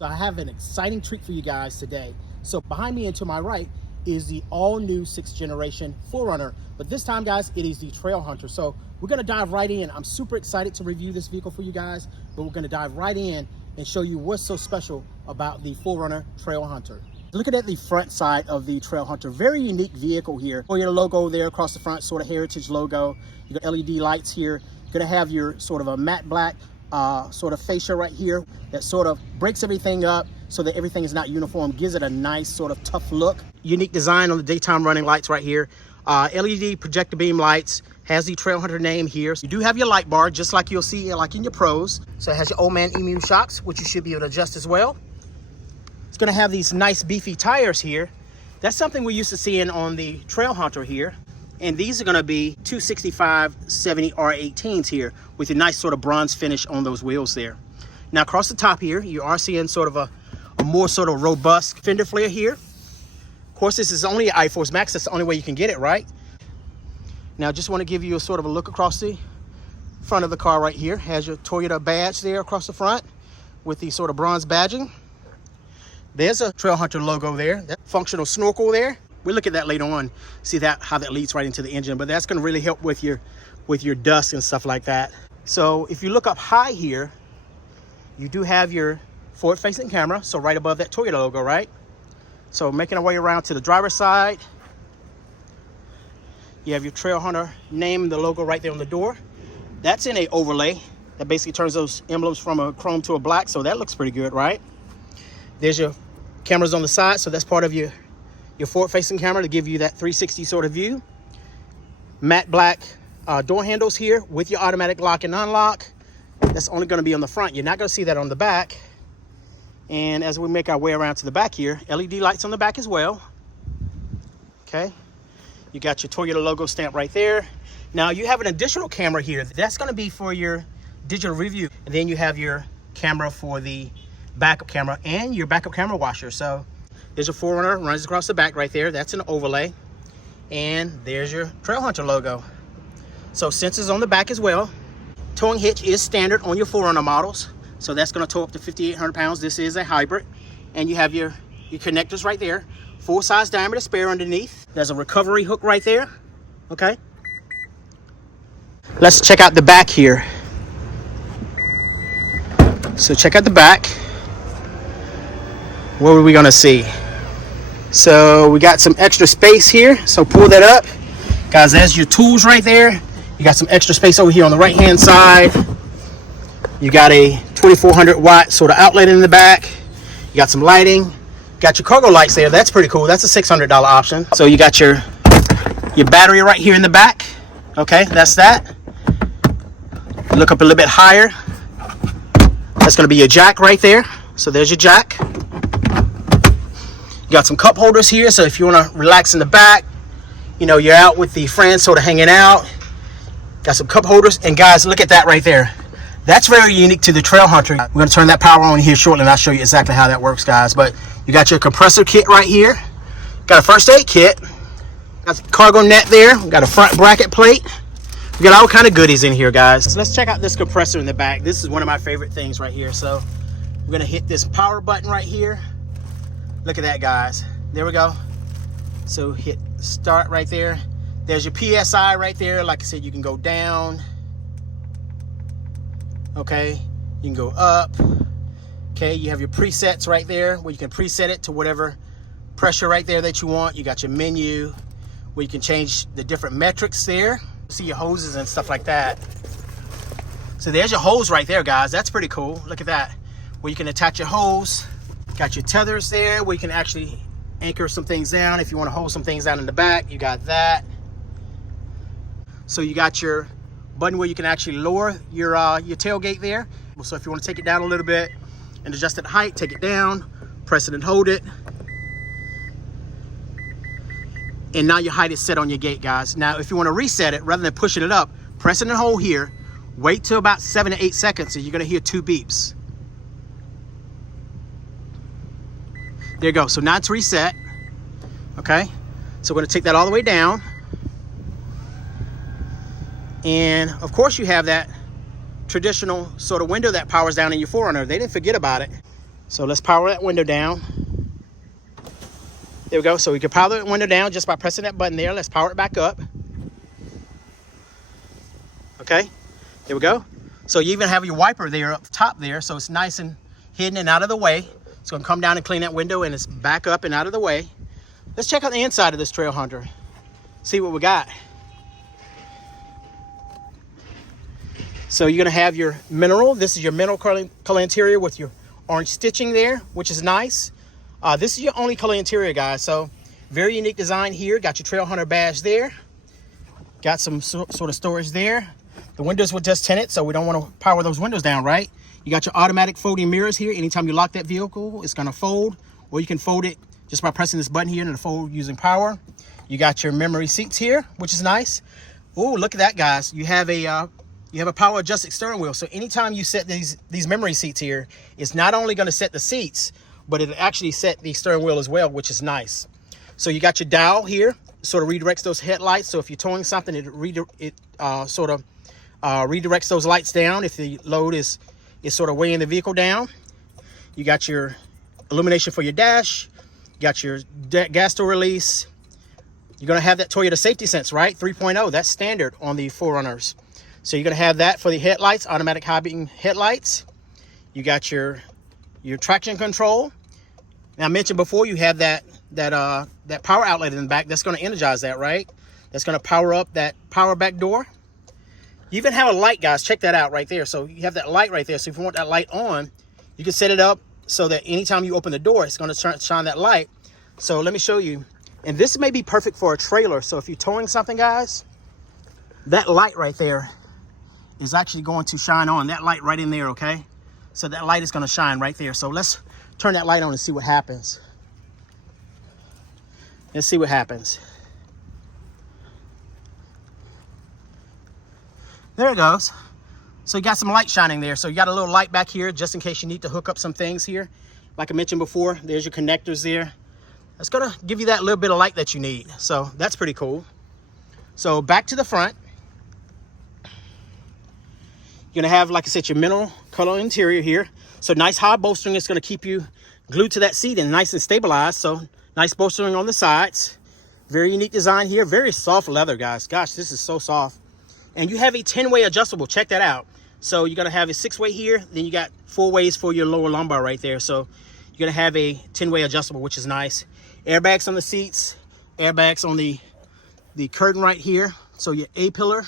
So I have an exciting treat for you guys today. So behind me and to my right is the all-new 6th generation 4Runner, but this time, guys, it is the Trailhunter. So we're gonna dive right in. I'm super excited to review this vehicle for you guys, but we're gonna dive right in and show you what's so special about the 4Runner Trailhunter. Looking at the front side of the Trailhunter, very unique vehicle here. Your logo there across the front, sort of heritage logo. You got LED lights here. You're gonna have your sort of a matte black sort of fascia right here that sort of breaks everything up so that everything is not uniform, gives it a nice sort of tough look. Unique design on the daytime running lights right here. LED projector beam lights, has the Trailhunter name here. You do have your light bar, just like you'll see like in your Pros. So it has your old man emu shocks, which you should be able to adjust as well. It's gonna have these nice beefy tires here. That's something we're used to seeing on the Trailhunter here. And these are gonna be 265/70 R18s here with a nice sort of bronze finish on those wheels there. Now across the top here, you are seeing sort of a more sort of robust fender flare here. Of course, this is only an iForce Max. That's the only way you can get it, right? Now just wanna give you a sort of a look across the front of the car right here. Has your Toyota badge there across the front with the sort of bronze badging. There's a Trailhunter logo there, that functional snorkel there. We'll look at that later on, see that how that leads right into the engine, but that's gonna really help with your dust and stuff like that. So if you look up high here, you do have your forward-facing camera, so right above that Toyota logo, right? So making our way around to the driver's side, you have your Trailhunter name and the logo right there on the door. That's in a overlay. That basically turns those emblems from a chrome to a black, so that looks pretty good, right? There's your cameras on the side, so that's part of your forward-facing camera to give you that 360 sort of view. Matte black door handles here with your automatic lock and unlock. That's only going to be on the front. You're not going to see that on the back. And as we make our way around to the back here, LED lights on the back as well. Okay. You got your Toyota logo stamp right there. Now you have an additional camera here. That's going to be for your digital review. And then you have your camera for the backup camera and your backup camera washer. So there's a 4Runner, runs across the back right there. That's an overlay. And there's your Trailhunter logo. So sensors on the back as well. Towing hitch is standard on your 4Runner models. So that's gonna tow up to 5,800 pounds. This is a hybrid. And you have your connectors right there. Full size diameter spare underneath. There's a recovery hook right there, okay? Let's check out the back here. So check out the back. What are we gonna see? So we got some extra space here. So pull that up. Guys, there's your tools right there. You got some extra space over here on the right-hand side. You got a 2400 watt sort of outlet in the back. You got some lighting. Got your cargo lights there. That's pretty cool. That's a $600 option. So you got your battery right here in the back. Okay, that's that. Look up a little bit higher. That's gonna be your jack right there. So there's your jack. You got some cup holders here, so if you want to relax in the back, you know, you're out with the friends sort of hanging out. Got some cup holders, and guys, look at that right there. That's very unique to the Trailhunter. We're going to turn that power on here shortly, and I'll show you exactly how that works, guys. But you got your compressor kit right here. Got a first aid kit. Got the cargo net there. We got a front bracket plate. We got all kind of goodies in here, guys. So let's check out this compressor in the back. This is one of my favorite things right here. So we're going to hit this power button right here. Look at that, guys. There we go. So hit start right there. There's your PSI right there. Like I said, you can go down. Okay. You can go up. Okay. You have your presets right there where you can preset it to whatever pressure right there that you want. You got your menu where you can change the different metrics there. See your hoses and stuff like that. So there's your hose right there, guys. That's pretty cool. Look at that. Where you can attach your hose. Got your tethers there where you can actually anchor some things down. If you want to hold some things down in the back, you got that. So you got your button where you can actually lower your tailgate there. So if you want to take it down a little bit and adjust the height, take it down, press it and hold it. And now your height is set on your gate, guys. Now, if you want to reset it, rather than pushing it up, press it and hold here. Wait till about 7 to 8 seconds and you're going to hear 2 beeps. There you go. So now it's reset. Okay. So we're going to take that all the way down. And of course you have that traditional sort of window that powers down in your 4Runner. They didn't forget about it. So let's power that window down. There we go. So we can power the window down just by pressing that button there. Let's power it back up. Okay, there we go. So you even have your wiper there up top there, so it's nice and hidden and out of the way. It's gonna come down and clean that window, and it's back up and out of the way. Let's check out the inside of this Trailhunter. See what we got. So you're gonna have your mineral. This is your mineral color interior with your orange stitching there, which is nice. This is your only color interior, guys. So very unique design here. Got your Trailhunter badge there. Got some sort of storage there. The windows were just tinted, so we don't want to power those windows down, right? You got your automatic folding mirrors here. Anytime you lock that vehicle, it's gonna fold, or you can fold it just by pressing this button here and it'll fold using power. You got your memory seats here, which is nice. Oh, look at that, guys. You have a power adjusted steering wheel. So anytime you set these memory seats here, it's not only gonna set the seats, but it'll actually set the steering wheel as well, which is nice. So you got your dial here, sort of redirects those headlights. So if you're towing something, it redirects those lights down if the load is sort of weighing the vehicle down. You got your illumination for your dash. You got your gas door release. You're gonna have that Toyota safety sense, right? 3.0, that's standard on the 4Runners. So you're gonna have that for the headlights, automatic high beam headlights. You got your traction control. Now I mentioned before you have that power outlet in the back. That's gonna energize that, right? That's gonna power up that power back door. You even have a light, guys. Check that out right there. So you have that light right there. So if you want that light on, you can set it up so that anytime you open the door, it's going to shine that light. So let me show you. And this may be perfect for a trailer. So if you're towing something, guys, that light right there is actually going to shine on. That light right in there, okay? So that light is going to shine right there. So let's turn that light on and see what happens. Let's see what happens. There it goes. So you got some light shining there. So you got a little light back here just in case you need to hook up some things here. Like I mentioned before, there's your connectors there. It's gonna give you that little bit of light that you need. So that's pretty cool. So back to the front. You're gonna have, like I said, your mineral color interior here. So nice high bolstering. It's gonna keep you glued to that seat and nice and stabilized. So nice bolstering on the sides. Very unique design here. Very soft leather, guys. Gosh, this is so soft. And you have a 10-way adjustable. Check that out. So you're gonna have a 6-way here, then you got 4 ways for your lower lumbar right there. So you're gonna have a 10-way adjustable, which is nice. Airbags on the seats, airbags on the curtain right here. So your A-pillar,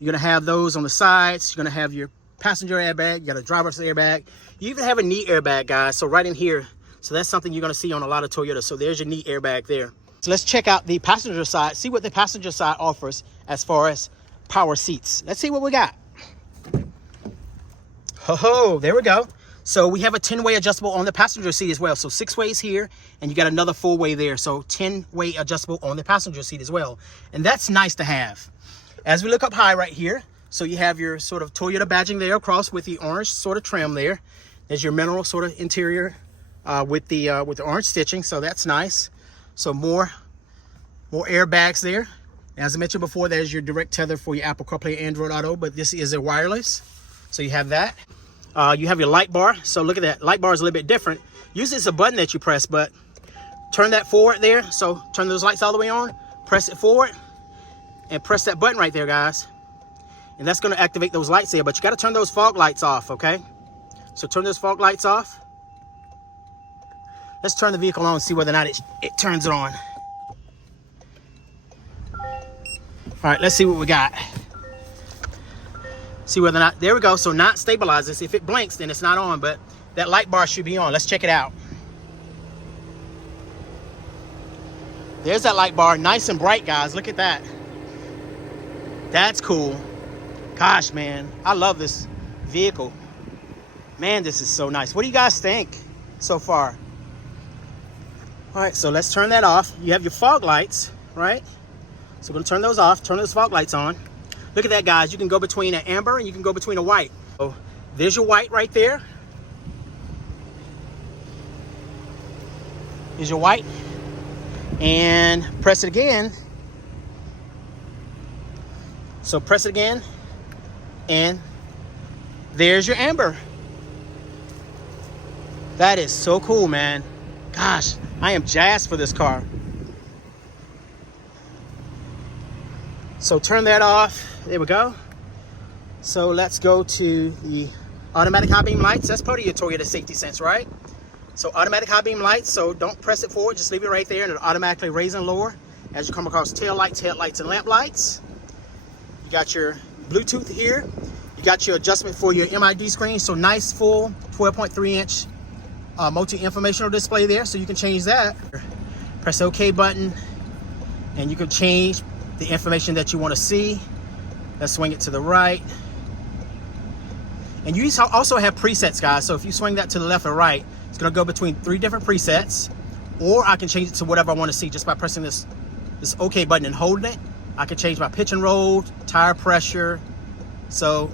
you're gonna have those on the sides. You're gonna have your passenger airbag, you got a driver's airbag. You even have a knee airbag, guys. So right in here. So that's something you're gonna see on a lot of Toyotas. So there's your knee airbag there. So let's check out the passenger side, see what the passenger side offers as far as power seats. Let's see what we got. Ho, there we go. So we have a 10-way adjustable on the passenger seat as well. So 6 ways here, and you got another 4-way there. So 10-way adjustable on the passenger seat as well. And that's nice to have. As we look up high right here, so you have your sort of Toyota badging there across with the orange sort of trim there. There's your mineral sort of interior with the orange stitching. So that's nice. So more airbags there. As I mentioned before, there's your direct tether for your Apple CarPlay, Android Auto, but this is a wireless. So you have that. You have your light bar. So look at that. Light bar is a little bit different. Usually it's a button that you press, but turn that forward there. So turn those lights all the way on, press it forward, and press that button right there, guys. And that's going to activate those lights there, but you got to turn those fog lights off, okay? So turn those fog lights off. Let's turn the vehicle on and see whether or not it turns it on. All right, let's see what we got. See whether or not, there we go. So not stabilizes. If it blinks, then it's not on, but that light bar should be on. Let's check it out. There's that light bar, nice and bright, guys. Look at that. That's cool. Gosh, man, I love this vehicle. Man, this is so nice. What do you guys think so far? All right, so let's turn that off. You have your fog lights, right? So we're gonna turn those off, turn those fog lights on. Look at that, guys. You can go between an amber and you can go between a white. So there's your white right there. Here's your white. And press it again. So press it again. And there's your amber. That is so cool, man. Gosh, I am jazzed for this car. So turn that off. There we go. So let's go to the automatic high beam lights. That's part of your Toyota safety sense, right? So automatic high beam lights, so don't press it forward, just leave it right there and it'll automatically raise and lower as you come across tail lights, headlights, and lamp lights. You got your Bluetooth here. You got your adjustment for your MID screen, so nice full 12.3 inch multi-informational display there, so you can change that. Press the OK button and you can change the information that you want to see. Let's swing it to the right. And you also have presets, guys, so if you swing that to the left or right, it's going to go between 3 different presets, or I can change it to whatever I want to see just by pressing this OK button and holding it. I can change my pitch and roll, tire pressure. So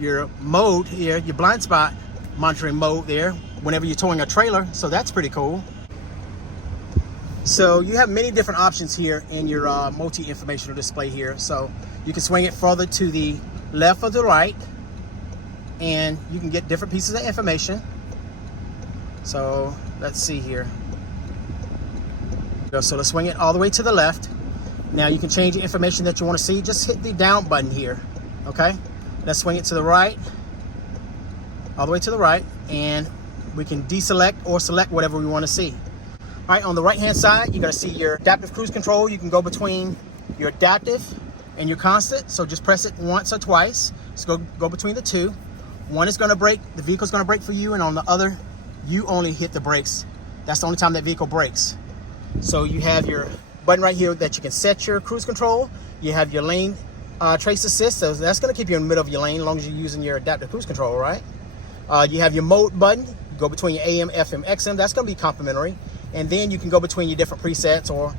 your mode here, your blind spot monitoring mode there, whenever you're towing a trailer. So that's pretty cool. So you have many different options here in your multi-informational display here. So you can swing it further to the left or the right, and you can get different pieces of information. So let's see here. So let's swing it all the way to the left. Now you can change the information that you want to see. Just hit the down button here. Okay. Let's swing it to the right, all the way to the right, and we can deselect or select whatever we want to see. All right, on the right hand side, you're going to see your adaptive cruise control. You can go between your adaptive and your constant. So just press it once or twice. So go between the two. One is going to brake, the vehicle's going to brake for you, and on the other, you only hit the brakes. That's the only time that vehicle brakes. So you have your button right here that you can set your cruise control. You have your lane trace assist, so that's going to keep you in the middle of your lane as long as you're using your adaptive cruise control, right? You have your mode button. You go between your AM, FM, XM. That's going to be complimentary. And then you can go between your different presets or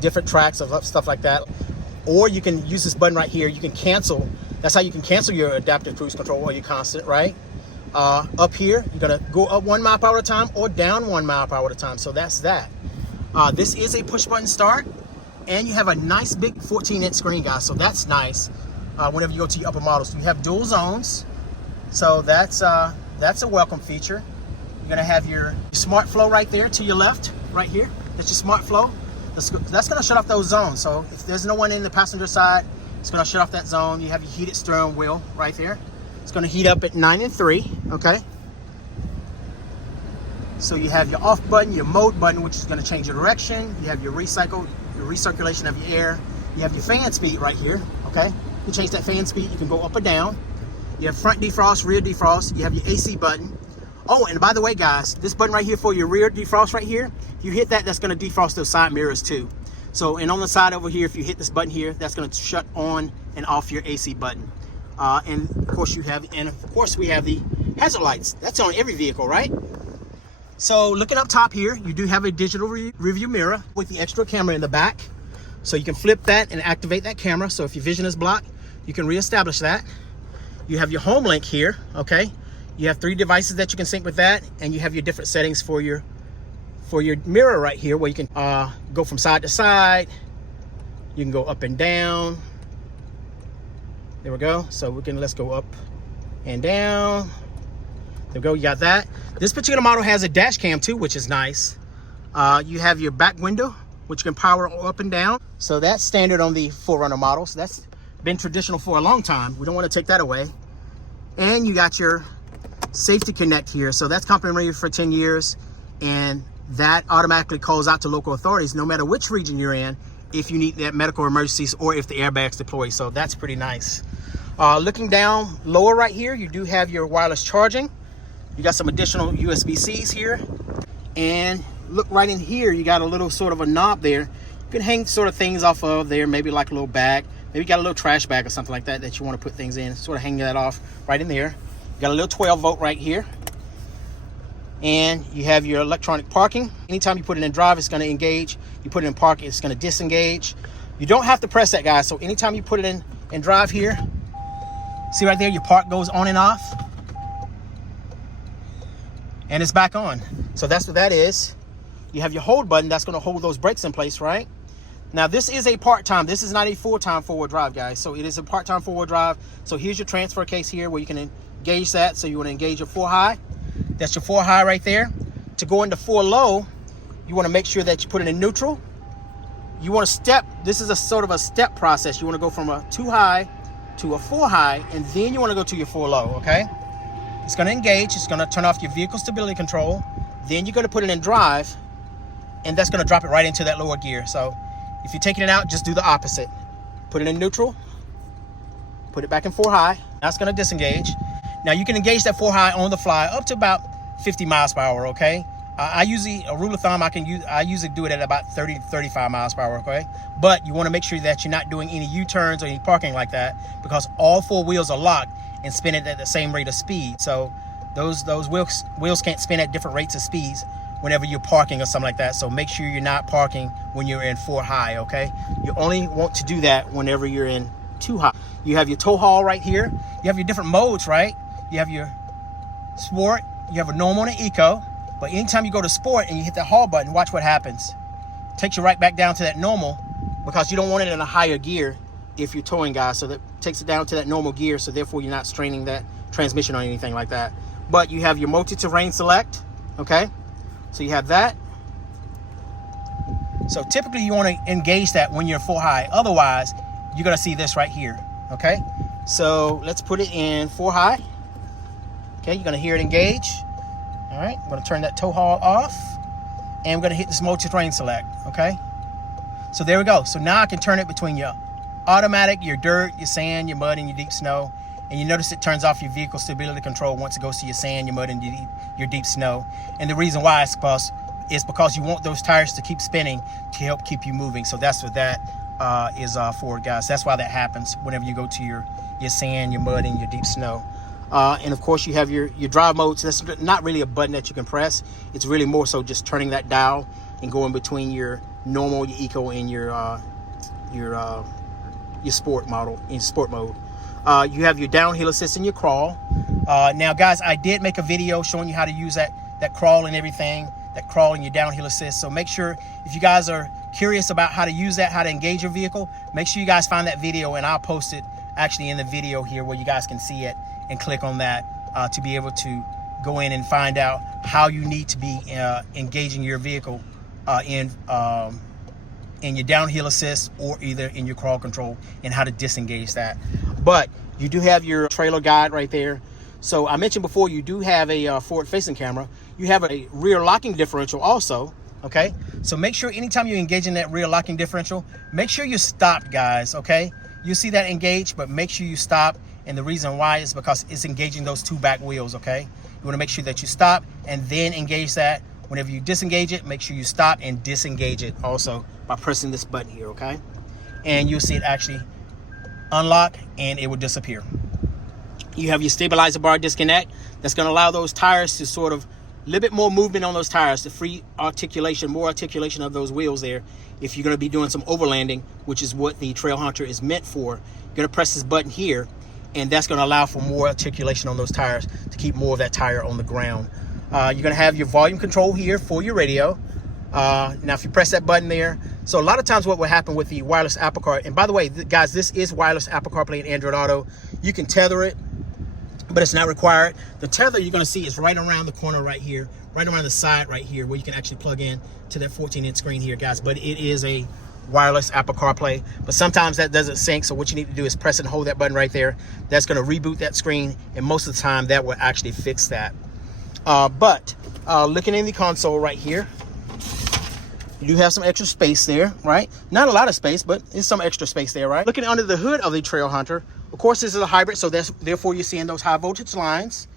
different tracks or stuff like that. Or you can use this button right here. You can cancel. That's how you can cancel your adaptive cruise control or your constant, right? Up here, you're going to go up 1 mile per hour at a time or down 1 mile per hour at a time. So that's that. This is a push button start, and you have a nice big 14-inch screen, guys. So that's nice. Whenever you go to your upper models, you have dual zones. So that's a welcome feature. You're going to have your smart flow right there to your left, right here. That's your smart flow. That's going to shut off those zones. So if there's no one in the passenger side, it's going to shut off that zone. You have your heated steering wheel right there. It's going to heat up at 9 and 3, okay? So you have your off button, your mode button, which is going to change your direction. You have your recirculation of your air. You have your fan speed right here, okay? You change that fan speed. You can go up or down. You have front defrost, rear defrost. You have your AC button. Oh, and by the way, guys, this button right here for your rear defrost right here, if you hit that, that's going to defrost those side mirrors too. So, and on the side over here, if you hit this button here, that's going to shut on and off your AC button. And of course we have the hazard lights. That's on every vehicle, right? So looking up top here, you do have a digital review mirror with the extra camera in the back. So you can flip that and activate that camera. So if your vision is blocked, you can reestablish that. You have your home link here, okay? You have 3 devices that you can sync with that, and you have your different settings for your mirror right here, where you can go from side to side. You can go up and down. There we go. So let's go up and down. There we go, you got that. This particular model has a dash cam too, which is nice. You have your back window, which you can power up and down. So that's standard on the 4Runner model. So that's been traditional for a long time. We don't want to take that away. And you got your Safety Connect here. So that's complimentary for 10 years. And that automatically calls out to local authorities, no matter which region you're in, if you need that medical emergencies or if the airbag's deployed. So that's pretty nice. Looking down lower right here, you do have your wireless charging. You got some additional USB-Cs here. And look right in here, you got a little sort of a knob there. You can hang sort of things off of there, maybe like a little bag. Maybe you got a little trash bag or something like that that you want to put things in. Sort of hang that off right in there. You got a little 12 volt right here. And you have your electronic parking. Anytime you put it in drive, it's going to engage. You put it in park, it's going to disengage. You don't have to press that, guys. So anytime you put it in drive here, see right there, your park goes on and off. And it's back on. So that's what that is. You have your hold button that's going to hold those brakes in place, right? Now this is a part-time. This is not a full-time four-wheel drive, guys. So it is a part-time four-wheel drive. So here's your transfer case here where you can engage that. So you want to engage your 4 high. That's your 4 high right there. To go into 4 low, you want to make sure that you put it in neutral. You want to step, this is a sort of a step process. You want to go from a 2 high to a 4 high, and then you want to go to your 4 low, okay? It's going to engage. It's going to turn off your vehicle stability control. Then you're going to put it in drive, and that's going to drop it right into that lower gear. So if you're taking it out, just do the opposite. Put it in neutral, put it back in 4 high. That's going to disengage. Now you can engage that 4 high on the fly up to about 50 miles per hour, okay? I usually, a rule of thumb, I usually do it at about 30 to 35 miles per hour, okay? But you want to make sure that you're not doing any U-turns or any parking like that, because all 4 wheels are locked and spinning at the same rate of speed. So those wheels can't spin at different rates of speeds whenever you're parking or something like that. So make sure you're not parking when you're in 4 high, okay? You only want to do that whenever you're in 2 high. You have your tow haul right here. You have your different modes, right? You have your sport, you have a normal and an eco. But anytime you go to sport and you hit that haul button, watch what happens. It takes you right back down to that normal, because you don't want it in a higher gear if you're towing, guys. So that takes it down to that normal gear, so therefore you're not straining that transmission or anything like that. But you have your multi-terrain select, okay? So you have that. So typically you want to engage that when you're 4 high. Otherwise, you're going to see this right here, okay? So let's put it in 4 high. Okay, you're going to hear it engage. All right, I'm going to turn that tow haul off, and I'm going to hit this multi-terrain select, okay? So there we go. So now I can turn it between your automatic, your dirt, your sand, your mud, and your deep snow. And you notice it turns off your vehicle stability control once it goes to your sand, your mud, and your deep snow. And the reason why is because you want those tires to keep spinning to help keep you moving. So that's what that is for, guys. That's why that happens whenever you go to your sand, your mud, and your deep snow. And of course you have your drive modes. That's not really a button that you can press. It's really more so just turning that dial and going between your normal, your eco, and your sport model in sport mode. You have your downhill assist and your crawl. Now guys, I did make a video showing you how to use that crawl and everything, that crawl and your downhill assist. So make sure, if you guys are curious about how to use that, how to engage your vehicle, make sure you guys find that video, and I'll post it actually in the video here where you guys can see it and click on that to be able to go in and find out how you need to be engaging your vehicle in your downhill assist or either in your crawl control, and how to disengage that. But you do have your trailer guide right there. So I mentioned before, you do have a forward facing camera. You have a rear locking differential also, okay? So make sure anytime you engage in that rear locking differential, make sure you're stopped, guys, okay? You see that engage, but make sure you stop. And the reason why is because it's engaging those 2 back wheels, okay? You want to make sure that you stop and then engage that. Whenever you disengage it, make sure you stop and disengage it also by pressing this button here, okay? And you'll see it actually unlock, and it will disappear. You have your stabilizer bar disconnect. That's going to allow those tires to sort of a little bit more movement on those tires, to free articulation, more articulation of those wheels there. If you're going to be doing some overlanding, which is what the Trailhunter is meant for, you're going to press this button here, and that's going to allow for more articulation on those tires to keep more of that tire on the ground. You're going to have your volume control here for your radio. Now, if you press that button there, so a lot of times what will happen with the wireless Apple Car, and by the way, guys, this is wireless Apple CarPlay and Android Auto. You can tether it, but it's not required. The tether you're going to see is right around the corner right here, right around the side right here, where you can actually plug in to that 14-inch screen here, guys. But it is a wireless Apple CarPlay, but sometimes that doesn't sync. So what you need to do is press and hold that button right there. That's going to reboot that screen, and most of the time that will actually fix that. But looking in the console right here, you do have some extra space there, right? Not a lot of space, but there's some extra space there, right? Looking under the hood of the Trailhunter, of course, this is a hybrid, so therefore you're seeing those high voltage lines.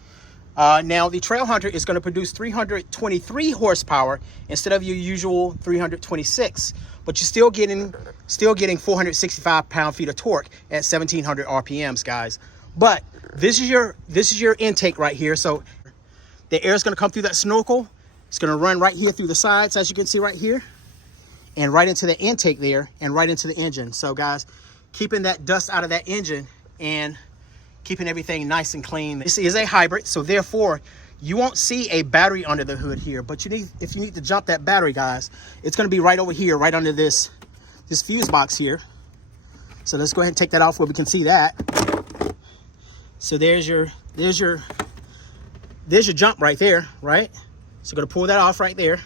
Now the Trailhunter is going to produce 323 horsepower instead of your usual 326, but you're still getting 465 pound-feet of torque at 1700 RPMs, guys. But this is your intake right here. So the air is going to come through that snorkel. It's going to run right here through the sides, as you can see right here, and right into the intake there, and right into the engine. So guys, keeping that dust out of that engine and keeping everything nice and clean. This is a hybrid, so therefore you won't see a battery under the hood here, but if you need to jump that battery, guys, it's going to be right over here, right under this fuse box here. So let's go ahead and take that off where we can see that. So there's your there's your jump right there, right? So we're gonna pull that off right there.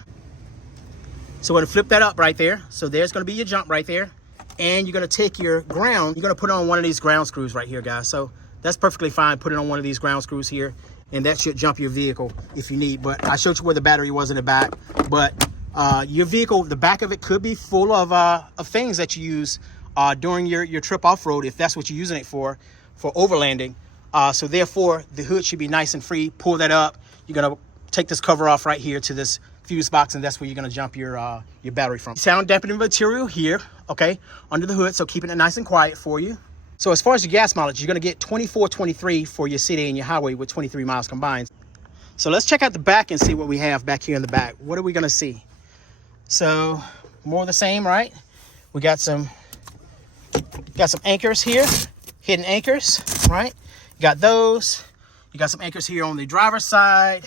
So we're gonna flip that up right there. So there's gonna be your jump right there. And you're gonna take your ground, you're gonna put it on one of these ground screws right here, guys. So that's perfectly fine. Put it on one of these ground screws here, and that should jump your vehicle if you need. But I showed you where the battery was in the back. But your vehicle, the back of it could be full of things that you use during your trip off-road, if that's what you're using it for overlanding. So therefore, the hood should be nice and free. Pull that up. You're gonna take this cover off right here to this fuse box, and that's where you're gonna jump your battery from. Sound dampening material here, okay, under the hood, so keeping it nice and quiet for you. So as far as your gas mileage, you're gonna get 24-23 for your city and your highway with 23 miles combined. So let's check out the back and see what we have back here in the back. What are we gonna see? So more of the same, right? We got some anchors here, hidden anchors, right? You got those. You got some anchors here on the driver's side.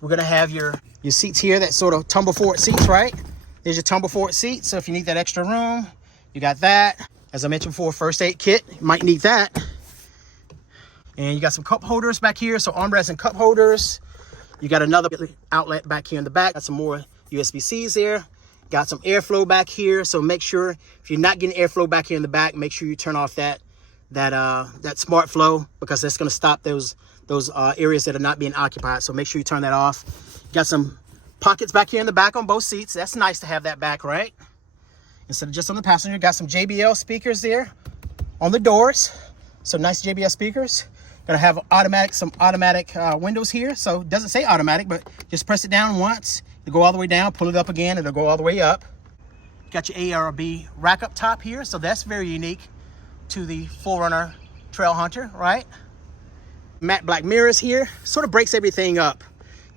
We're gonna have your seats here that sort of tumble forward seats, right? There's your tumble forward seat. So if you need that extra room, you got that. As I mentioned before, first aid kit, you might need that. And you got some cup holders back here. So armrests and cup holders. You got another outlet back here in the back. Got some more USB-Cs there. Got some airflow back here. So make sure if you're not getting airflow back here in the back, make sure you turn off that smart flow, because that's going to stop those areas that are not being occupied. So make sure you turn that off. Got some pockets back here in the back on both seats. That's nice to have that back, right? Instead of just on the passenger. Got some JBL speakers there on the doors. So nice JBL speakers. Gonna have some automatic windows here. So it doesn't say automatic, but just press it down once. It'll go all the way down, pull it up again, it'll go all the way up. Got your ARB rack up top here. So that's very unique to the 4Runner Trailhunter, right? Matte black mirrors here, sort of breaks everything up.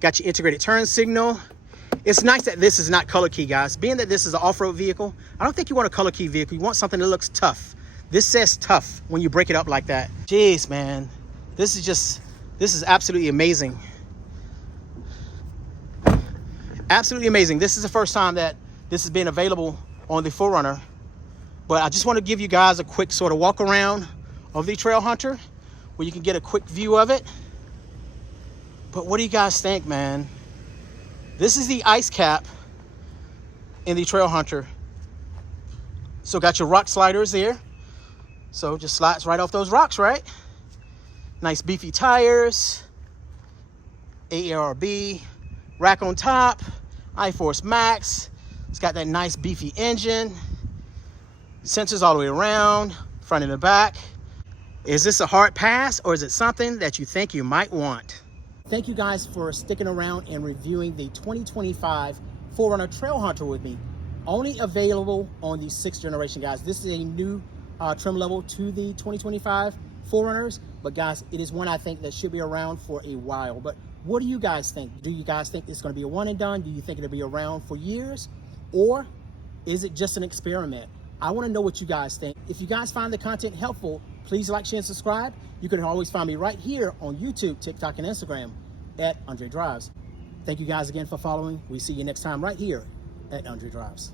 Got your integrated turn signal. It's nice that this is not color key, guys. Being that this is an off-road vehicle, I don't think you want a color key vehicle. You want something that looks tough. This says tough when you break it up like that. Jeez, man. This is absolutely amazing. Absolutely amazing. This is the first time that this has been available on the 4Runner. But I just want to give you guys a quick sort of walk around of the Trailhunter where you can get a quick view of it. But what do you guys think, man? This is the ice cap in the Trailhunter. So got your rock sliders there. So just slides right off those rocks, right? Nice beefy tires. ARB rack on top. iForce Max. It's got that nice beefy engine. Sensors all the way around, front and the back. Is this a hard pass, or is it something that you think you might want? Thank you guys for sticking around and reviewing the 2025 4Runner Trailhunter with me. Only available on the 6th generation, guys. This is a new trim level to the 2025 4Runners, but guys, it is one I think that should be around for a while. But what do you guys think? Do you guys think it's going to be a one and done? Do you think it'll be around for years, or is it just an experiment? I want to know what you guys think. If you guys find the content helpful, please like, share, and subscribe. You can always find me right here on YouTube, TikTok, and Instagram at Andre Drives. Thank you guys again for following. We see you next time right here at Andre Drives.